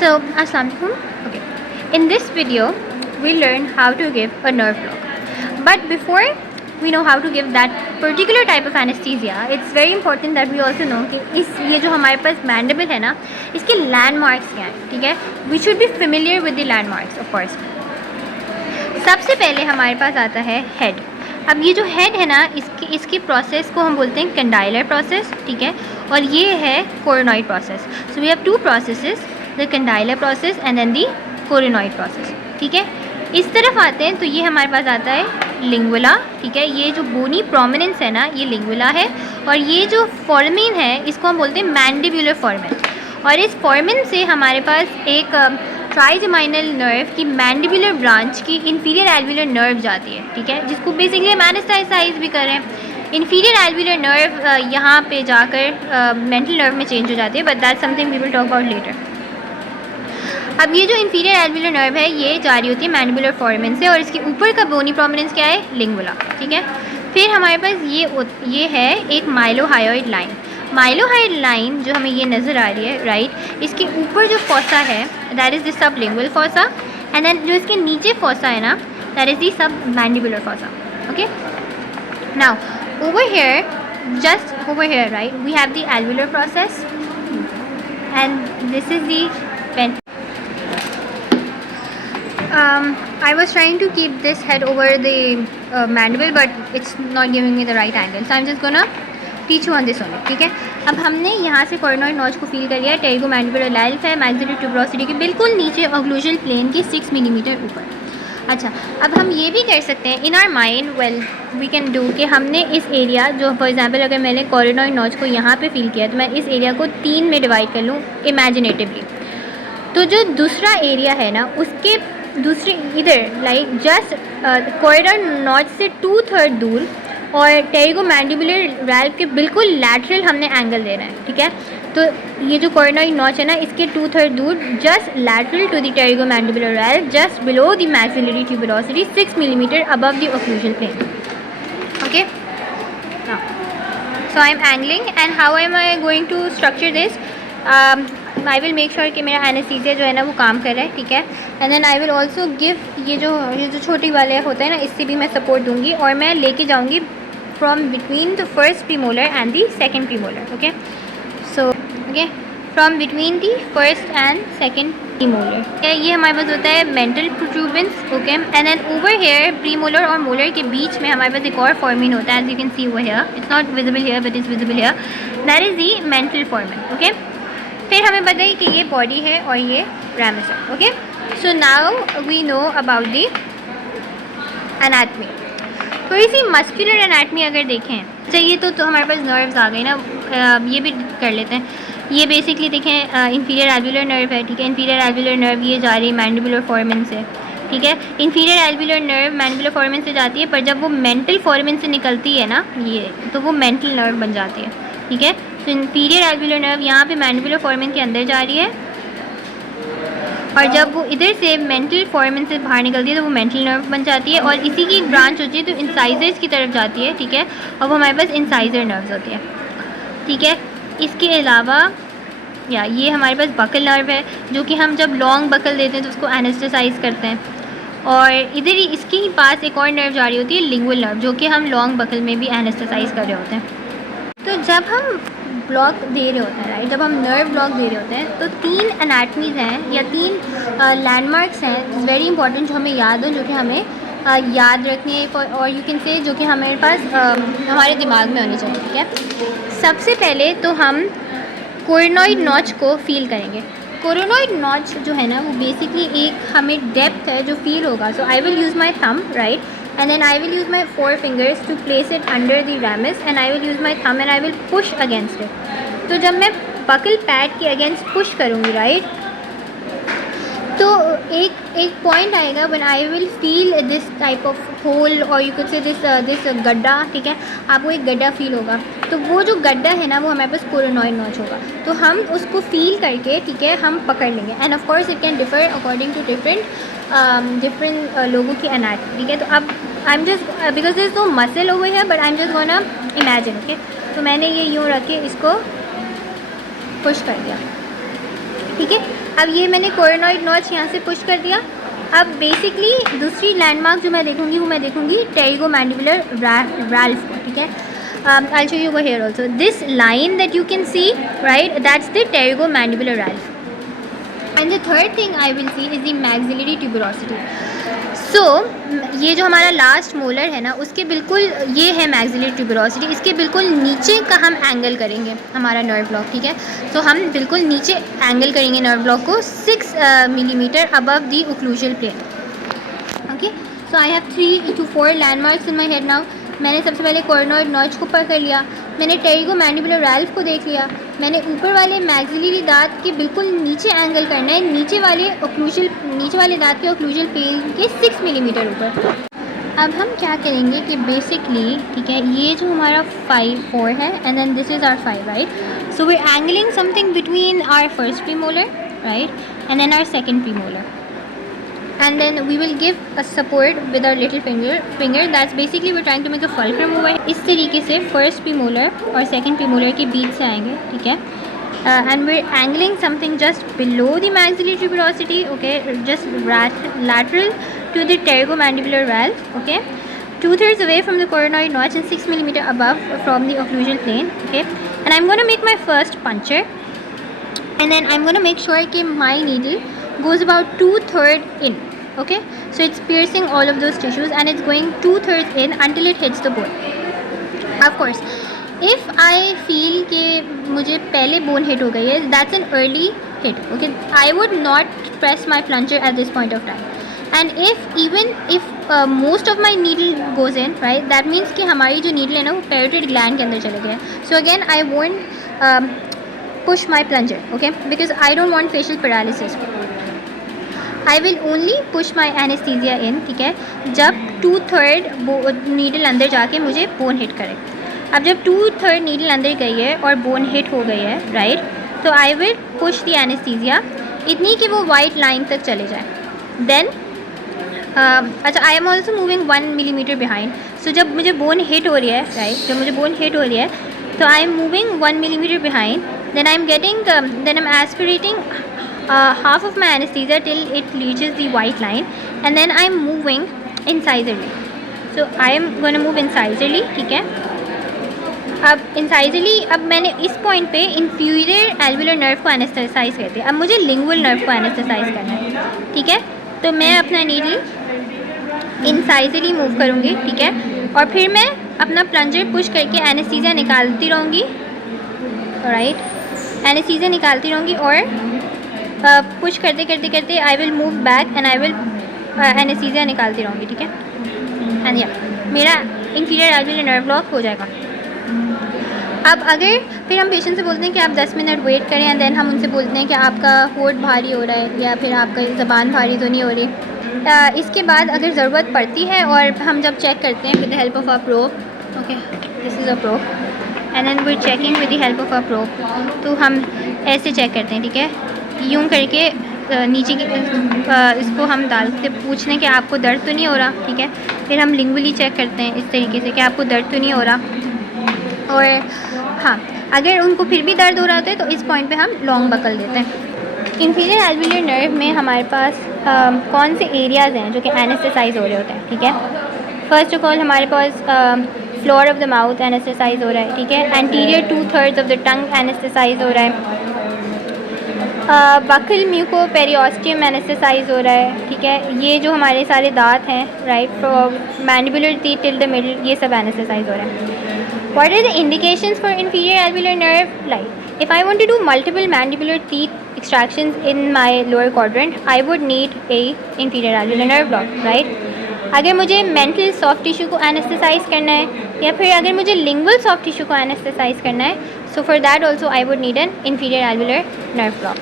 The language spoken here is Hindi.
So, Assalamualaikum. Okay. In this video, we learn how to give a nerve block. But before we know how to give that particular type of anesthesia, it's very important that we also know कि ये जो हमारे पास mandible है ना, इसके landmarks क्या हैं, ठीक है? We should be familiar with the landmarks, of course. सबसे पहले हमारे पास आता है head. अब ये जो हेड है ना, इसकी प्रोसेस को हम बोलते हैं कंडाइलर प्रोसेस, ठीक है? और ये है coronoid process. So we have two processes, the condylar process and then the coronoid process, ठीक है? इस तरफ आते हैं तो ये हमारे पास आता है लिंगुला, ठीक है? ये जो बोनी प्रोमिनेंस है ना, ये लिंगुला है. और ये जो फॉर्मिन है, इसको हम बोलते हैं मैंडिबुलर फॉर्मिन. और इस फॉर्मिन से हमारे पास एक ट्राइजेमाइनल नर्व की मैंडिबुलर ब्रांच की इंफीरियर एल्वुलर नर्व जाती है, ठीक है? जिसको बेसिकली हम एनेस्थेसाइज भी कर रहे हैं. इंफीरियर एल्वुलर नर्व यहाँ पे जाकर मेंटल नर्व में चेंज हो जाती है, but that's something we will talk about later. अब ये जो इंफीरियर एल्वुलर नर्व है, ये जारी होती है मैंडिबुलर फॉर्मिन से, और इसके ऊपर का बोनी प्रोमिनेंस क्या है? लिंगुला, ठीक है? फिर हमारे पास ये है एक माइलोहायोइड लाइन. माइलोहायोइड लाइन जो हमें ये नज़र आ रही है, राइट, इसके ऊपर जो फोसा है that is the sublingual fossa, and then जो इसके नीचे फोसा है ना, that is the submandibular fossa. Okay, now over here, just over here, right, we have the alveolar process and this is the I was trying to keep this head over the mandible, but it's not giving me the right angle, so I'm just gonna teach you on this only, ठीक है? अब हमने यहाँ से कोरोनॉइड नॉच को फील कर लिया है. टेरिगोमैंडिबुलर लाइफ है मैक्सिलरी ट्यूबरोसिटी के बिल्कुल नीचे, ऑक्लूजल प्लेन की 6 मिलीमीटर ऊपर. अच्छा, अब हम ये भी कर सकते हैं in our mind, well we can do कि हमने इस एरिया जो फॉर एग्जांपल अगर मैंने कोरोनॉइड नॉच को यहाँ पे फील किया तो मैं इस एरिया को 3 में डिवाइड कर लूँ इमेजिनेटिवली. तो जो दूसरा एरिया है ना, उसके दूसरे इधर लाइक जस्ट कॉरिडोर नॉच से 2/3 दूर और टेरिगोमैंडिबुलर वाल्व के बिल्कुल लैटरल हमने एंगल देना है, ठीक है? तो ये जो कोरोनॉइड नॉच है ना, इसके 2/3 दूर, just lateral to the pterygomandibular valve, just below the maxillary tuberosity 6 millimetre above the occlusal plane. Okay, so I am angling and how am I going to structure this. I will make sure कि मेरा एनेस्थीसिया जो है ना वो काम कर रहा है, ठीक है? And then I will also give ये जो छोटी वाले होता है ना, इससे भी मैं सपोर्ट दूंगी और मैं लेके जाऊंगी from between the first premolar and the second premolar. Okay, so okay, from between the first and second premolar. ये हमारे पास होता है mental protuberance. Okay, and then over here premolar और मोलर के बीच में हमारे पास एक और फॉर्मिन होता है, as you can see over here. It's not visible here but it's visible here. That is the mental foramen. Okay, फिर हमें पता है कि ये बॉडी है और ये रैमस है. Okay, so now we know about the anatomy. थोड़ी सी मस्कुलर एनाटमी अगर देखें चाहिए तो हमारे पास नर्व्स आ गई ना. ये भी कर लेते हैं. ये बेसिकली देखें इंफीरियर एल्वुलर नर्व है, ठीक है? इंफीरियर एल्वुलर नर्व ये जा रही है मैंडिबुलर फॉर्मिन से, ठीक है? इंफीरियर एल्वुलर नर्व मैंडिबुलर फॉर्मिन से जाती है, पर जब वो मेंटल फॉर्मिन से निकलती है ना, ये तो वो मेंटल नर्व बन जाती है, ठीक है? तो इंफीरियर एल्वुलर नर्व यहाँ पे मैंडिबुलर फॉर्मिन के अंदर जा रही है, और जब वो इधर से मेंटल फॉर्मिन से बाहर निकलती है तो वो मेंटल नर्व बन जाती है, और इसी की एक ब्रांच होती है तो इंसाइजर्स की तरफ जाती है, ठीक है? और वो हमारे पास इंसाइजर नर्व्स होती है, ठीक है? इसके अलावा या ये हमारे पास बकल नर्व है, जो कि हम जब लॉन्ग बकल देते हैं तो उसको एनेस्थेसाइज करते हैं. और इधर ही इसके ही पास एक और नर्व जारी होती है, लिंगुअल नर्व, जो कि हम लॉन्ग बकल में भी एनेस्थेसाइज कर रहे होते हैं. तो जब हम ब्लॉक दे रहे होते हैं, राइट, जब हम नर्व ब्लॉक दे रहे होते हैं तो 3 एनाटमीज़ हैं या 3 लैंडमार्क्स हैं, इज़ वेरी इंपॉर्टेंट, जो हमें याद हो, जो कि हमें याद रखनी है, और यू कैन से जो कि हमारे पास हमारे दिमाग में होनी चाहिए, ठीक है? सबसे पहले तो हम कोरोनॉइड नॉच को फील करेंगे. कोरोनॉइड नॉच जो है ना, वो बेसिकली एक हमें डेप्थ है जो फील होगा. So I will use my thumb, right, and then I will use my 4 fingers to place it under the ramus, and I will use my thumb and I will push against it. तो जब मैं बकल पैड के अगेंस्ट पुश करूँगी, राइट, तो एक पॉइंट आएगा when I will feel this type of hole or you could say this गड्ढा, ठीक है? आपको एक गड्ढा फील होगा, तो वो जो गड्ढा है ना, वो हमारे पास कोरोनॉइड नॉच होगा. तो हम उसको फील करके, ठीक है, हम पकड़ लेंगे. And of course it can differ according to different लोगों की एनाटमी, ठीक है? तो अब I am just because there is no muscle over here, but I am just gonna imagine. Okay, तो मैंने ये यूँ रख के इसको पुश कर दिया, ठीक है। अब ये मैंने कोरोनॉइड नॉच यहाँ से पुश कर दिया। अब बेसिकली दूसरी लैंडमार्क जो मैं देखूँगी वो मैं देखूँगी टेरिगोमैंडिबुलर रैल्फ को, ठीक है। I'll show you over here also. This line that you can see, right, that's the pterygomandibular ralph. And the third thing I will see is the maxillary tuberosity. So ये जो हमारा लास्ट मोलर है ना, उसके बिल्कुल ये है मैक्सिलरी ट्यूबरोसिटी, इसके बिल्कुल नीचे का हम एंगल करेंगे हमारा नर्व ब्लॉक, ठीक है। तो हम बिल्कुल नीचे एंगल करेंगे नर्व ब्लॉक को 6 millimetre above the occlusal plane. Okay, so I have 3 to 4 landmarks in my head now. मैंने सबसे पहले कोरोनॉइड नॉच को पकड़ लिया, मैंने टेरिगोमैंडिबुलर रैल्फ को देख लिया, मैंने ऊपर वाले मैक्सिलरी दांत के बिल्कुल नीचे एंगल करना है, नीचे वाले दांत के ओक्लूजल प्लेन के 6 मिलीमीटर ऊपर। अब हम क्या करेंगे कि बेसिकली, ठीक है, ये जो हमारा 4 है and then this is our 5, right. So we are angling something between our first premolar, right, and then our second premolar, and then we will give a support with our little finger that's basically we're trying to make a fulcrum over here। इस तरीके से फर्स्ट premolar और सेकंड premolar के बीच से आएंगे, ठीक है। And we're angling something just below the maxillary tuberosity, okay, just lateral to the pterygomandibular ralph, okay, 2/3 away from the coronoid notch and 6 millimeter above from the occlusal plane, okay। And I'm going to make my first puncture and then I'm going to make sure that my needle goes about 2/3 in, okay, so it's piercing all of those tissues and it's going 2/3 in until it hits the bone। Of course if I feel कि मुझे पहले bone hit हो गई है, that's an early hit, okay, I would not press my plunger at this point of time। and if most of my needle goes in, right, that means कि हमारी जो needle है ना वो parotid gland के अंदर चले गए। so again I won't push my plunger, okay, because I don't want facial paralysis। I will only push my anesthesia in, ठीक है, जब 2/3 नीडल अंदर जाके मुझे बोन हिट करे। अब जब 2/3 नीडल अंदर गई है और बोन हिट हो गई है, राइट, तो I will push the anaesthesia इतनी कि वो वाइट लाइन तक चले जाए। देन अच्छा, I am also moving 1 millimetre behind. So जब मुझे बोन हिट हो रही है, राइट, जब मुझे बोन हिट हो रही है तो I am moving 1 millimetre behind, then I am aspirating half of my anesthesia till it reaches the white line and then I'm moving incisorly। so I am going to move incisorly, ठीक है। अब incisorly, अब मैंने इस पॉइंट पे inferior alveolar nerve को एनेस्थेसाइज कर दिया। अब मुझे lingual nerve को एनेस्थेसाइज करना है, ठीक है। तो मैं अपना नीडल incisorly मूव करूँगी, ठीक है, और फिर मैं अपना प्लंजर पुश करके एनेस्थीसिया निकालती रहूँगी, राइट, एनेस्थीसिया निकालती रहूँगी और पुश करते करते करते I will move back and I will anaesthesia निकालती रहूँगी, ठीक है। एंड या मेरा इंफीरियर एल्वियोलर नर्व ब्लॉक हो जाएगा। अब अगर फिर हम पेशेंट से बोलते हैं कि आप 10 मिनट वेट करें एंड देन हम उनसे बोलते हैं कि आपका होठ भारी हो रहा है या फिर आपका ज़बान भारी तो नहीं हो रही। इसके बाद अगर ज़रूरत पड़ती है और हम जब चेक करते हैं with the help of a probe, okay, this is a probe and then we are checking with the help of a probe, तो हम ऐसे चेक करते हैं, ठीक है, यूँ करके नीचे की इसको हम डालते पूछने कि आपको दर्द तो नहीं हो रहा, ठीक है। फिर हम लिंगुअली चेक करते हैं इस तरीके से कि आपको दर्द तो नहीं हो रहा, और हाँ, अगर उनको फिर भी दर्द हो रहा होता है तो इस पॉइंट पे हम लॉन्ग बकल देते हैं। इंफीरियर एल्वियोलर नर्व में हमारे पास कौन से एरियाज़ हैं जो कि एनेस्थेसाइज हो रहे होते हैं, ठीक है। फर्स्ट ऑफ ऑल हमारे पास फ्लोर ऑफ द माउथ एनेस्थेसाइज हो रहा है, ठीक है। एंटीरियर 2/3 ऑफ द टंग एनेस्थेसाइज हो रहा है। बकल म्यूको पेरियोस्टियम एनेस्थेसाइज हो रहा है, ठीक है। ये जो हमारे सारे दांत हैं, right, mandibular teeth till the middle, ये सब एनेस्थेसाइज हो रहा है। What are the indications for inferior alveolar nerve? Like if I want to do multiple mandibular teeth extractions in my lower quadrant, I would need a inferior alveolar nerve block, right. अगर मुझे मेंटल सॉफ्ट टिश्यू को एनेस्थेसाइज करना है या फिर अगर मुझे लिंगुअल सॉफ्ट टिश्यू को एनेस्थेसाइज करना है, so for that also I would need an inferior alveolar nerve block।